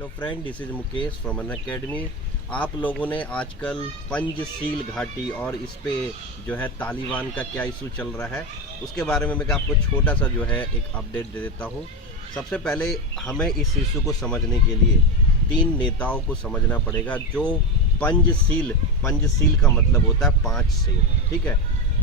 Hello friend, this is Mukesh from Unacademy. आप लोगों ने आजकल पंजसील घाटी और इस पे जो है तालिबान का क्या इशू चल रहा है उसके बारे में मैं आपको छोटा सा जो है एक अपडेट दे देता हूँ। सबसे पहले हमें इस इशू को समझने के लिए तीन नेताओं को समझना पड़ेगा जो पंजसील का मतलब होता है 5 सेल। ठीक है,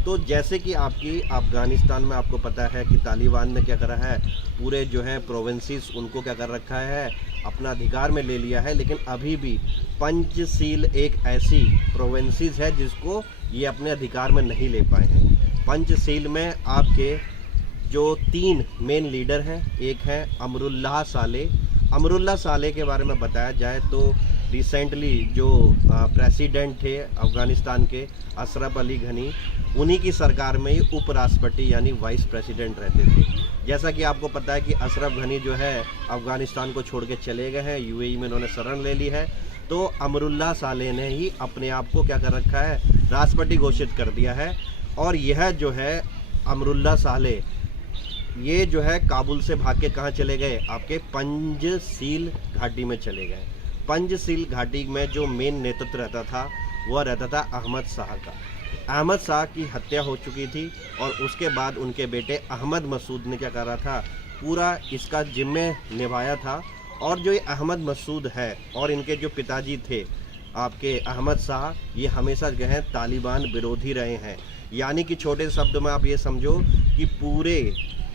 तो जैसे कि आपकी अफ़गानिस्तान में आपको पता है कि तालिबान ने क्या करा है, पूरे जो है प्रोविंसेस उनको क्या कर रखा है, अपना अधिकार में ले लिया है। लेकिन अभी भी पंचशील एक ऐसी प्रोविंसेस है जिसको ये अपने अधिकार में नहीं ले पाए हैं। पंचशील में आपके जो 3 मेन लीडर हैं, एक है अमरुल्लाह साले के बारे में बताया जाए तो रिसेंटली जो प्रेसिडेंट थे अफ़गानिस्तान के अशरफ अली गनी, उन्हीं की सरकार में ही उपराष्ट्रपति यानी वाइस प्रेसिडेंट रहते थे। जैसा कि आपको पता है कि अशरफ गनी जो है अफ़गानिस्तान को छोड़ के चले गए हैं, यूएई में उन्होंने शरण ले ली है। तो अमरुल्लाह साले ने ही अपने आप को क्या कर रखा है, राष्ट्रपति घोषित कर दिया है। और यह जो है अमरुल्लाह साले ये जो है काबुल से भाग के कहाँ चले गए, आपके पंजशील घाटी में चले गए। पंजशील घाटी में जो मेन नेतृत्व रहता था वह रहता था अहमद शाह का। अहमद शाह की हत्या हो चुकी थी और उसके बाद उनके बेटे अहमद मसूद ने क्या करा था, पूरा इसका जिम्मे निभाया था। और जो ये अहमद मसूद है और इनके जो पिताजी थे आपके अहमद शाह, ये हमेशा जो है तालिबान विरोधी रहे हैं। यानी कि छोटे शब्दों में आप ये समझो कि पूरे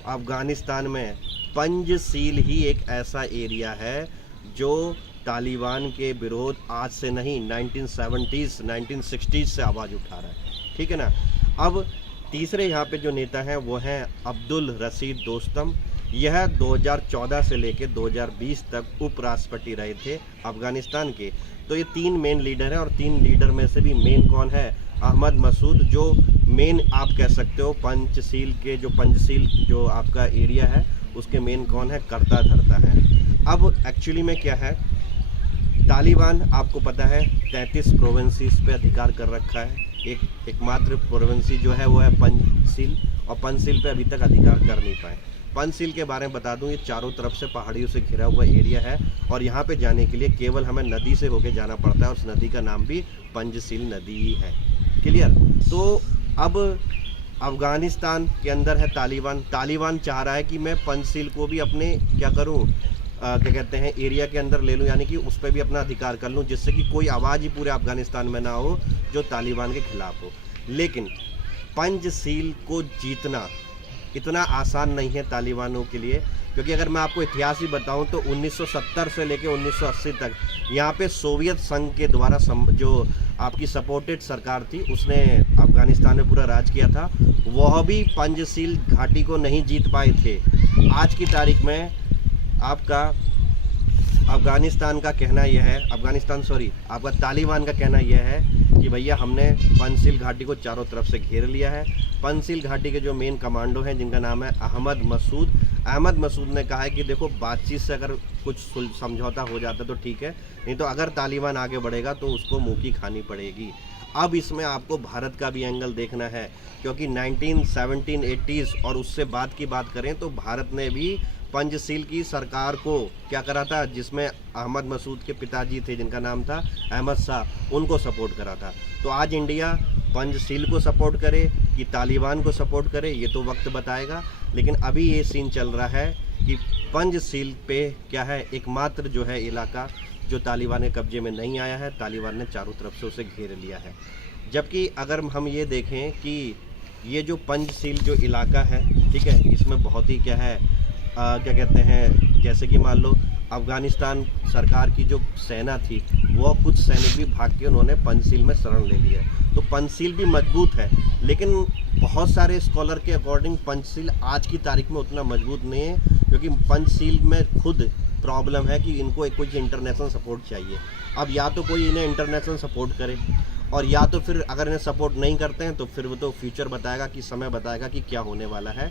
अफ़गानिस्तान में पंजशील ही एक ऐसा एरिया है जो तालिबान के विरोध आज से नहीं 1970s 1960s से आवाज़ उठा रहा है। ठीक है ना। अब तीसरे यहाँ पे जो नेता हैं वो हैं अब्दुल रशीद दोस्तम। यह 2014 से लेकर 2020 तक उपराष्ट्रपति रहे थे अफ़गानिस्तान के। तो ये 3 मेन लीडर हैं और 3 लीडर में से भी मेन कौन है, अहमद मसूद, जो मेन आप कह सकते हो पंचशील जो आपका एरिया है उसके मेन कौन है, करता धरता है। अब एक्चुअली में क्या है, तालिबान आपको पता है 33 प्रोविंसेस पे अधिकार कर रखा है। एकमात्र प्रोविंसी जो है वो है पंचशील, और पंचशील पे अभी तक अधिकार कर नहीं पाए। पंचशील के बारे में बता दूं, ये चारों तरफ से पहाड़ियों से घिरा हुआ एरिया है और यहाँ पे जाने के लिए केवल हमें नदी से होके जाना पड़ता है। उस नदी का नाम भी पंचशील नदी ही है। क्लियर। तो अब अफ़गानिस्तान के अंदर है तालिबान चाह रहा है कि मैं पंचशील को भी अपने क्या करूं, क्या कहते हैं, एरिया के अंदर ले लूं, यानी कि उस पर भी अपना अधिकार कर लूं, जिससे कि कोई आवाज़ ही पूरे अफ़गानिस्तान में ना हो जो तालिबान के खिलाफ हो। लेकिन पंचशील को जीतना इतना आसान नहीं है तालिबानों के लिए, क्योंकि अगर मैं आपको इतिहास ही बताऊं तो 1970 से लेकर 1980 तक यहाँ पे सोवियत संघ के द्वारा जो आपकी सपोर्टेड सरकार थी उसने अफ़गानिस्तान में पूरा राज किया था। वह भी पंचशील घाटी को नहीं जीत पाए थे। आज की तारीख में आपका अफ़गानिस्तान का कहना यह है, आपका तालिबान का कहना यह है कि भैया हमने पंचशील घाटी को चारों तरफ से घेर लिया है। पंचशील घाटी के जो मेन कमांडो हैं जिनका नाम है अहमद मसूद ने कहा है कि देखो, बातचीत से अगर कुछ समझौता हो जाता तो ठीक है, नहीं तो अगर तालिबान आगे बढ़ेगा तो उसको मुँह की खानी पड़ेगी। अब इसमें आपको भारत का भी एंगल देखना है, क्योंकि 1970-80s और उससे बाद की बात करें तो भारत ने भी पंचशील की सरकार को क्या करा था, जिसमें अहमद मसूद के पिताजी थे जिनका नाम था अहमद शाह, उनको सपोर्ट करा था। तो आज इंडिया पंचशील को सपोर्ट करे कि तालिबान को सपोर्ट करे, ये तो वक्त बताएगा। लेकिन अभी ये सीन चल रहा है कि पंचशील पे क्या है, एकमात्र जो है इलाका जो तालिबान के कब्जे में नहीं आया है, तालिबान ने चारों तरफ से उसे घेर लिया है। जबकि अगर हम ये देखें कि ये जो पंचशील जो इलाका है, ठीक है, इसमें बहुत ही क्या है, क्या कहते हैं, जैसे कि मान लो अफ़गानिस्तान सरकार की जो सेना थी वो कुछ सैनिक भी भाग के उन्होंने पंचशील में शरण ले लिया। तो पंचशील भी मजबूत है, लेकिन बहुत सारे स्कॉलर के अकॉर्डिंग पंचशील आज की तारीख में उतना मजबूत नहीं है, क्योंकि पंचशील में खुद प्रॉब्लम है कि इनको एक कुछ इंटरनेशनल सपोर्ट चाहिए। अब या तो कोई इन्हें इंटरनेशनल सपोर्ट करे, और या तो फिर अगर इन्हें सपोर्ट नहीं करते हैं तो फिर वो तो फ्यूचर बताएगा कि समय बताएगा कि क्या होने वाला है।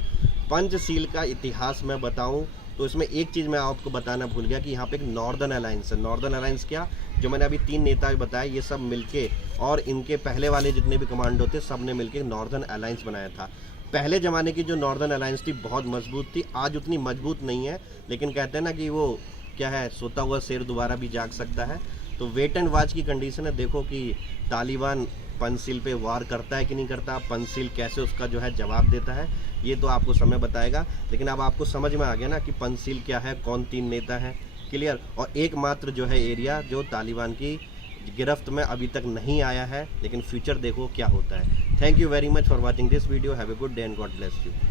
पंचशील का इतिहास मैं बताऊं तो इसमें एक चीज़ मैं आपको बताना भूल गया कि यहाँ पे एक नॉर्दर्न अलायंस है। नॉर्दर्न अलायंस क्या, जो मैंने अभी 3 नेता बताए, ये सब मिलके और इनके पहले वाले जितने भी कमांडो थे सब ने मिलके नॉर्दर्न अलायंस बनाया था। पहले ज़माने की जो नॉर्दर्न अलायंस थी बहुत मजबूत थी, आज उतनी मजबूत नहीं है, लेकिन कहते हैं ना कि वो क्या है, सोता हुआ शेर दोबारा भी जाग सकता है। तो वेट एंड वॉच की कंडीशन है, देखो कि तालिबान पंचशील पे वार करता है कि नहीं करता, पंचशील कैसे उसका जो है जवाब देता है, ये तो आपको समय बताएगा। लेकिन अब आपको समझ में आ गया ना कि पंचशील क्या है, कौन 3 नेता हैं, क्लियर। और एकमात्र जो है एरिया जो तालिबान की गिरफ्त में अभी तक नहीं आया है, लेकिन फ्यूचर देखो क्या होता है। Thank you very much for watching this video. Have a good day and God bless you.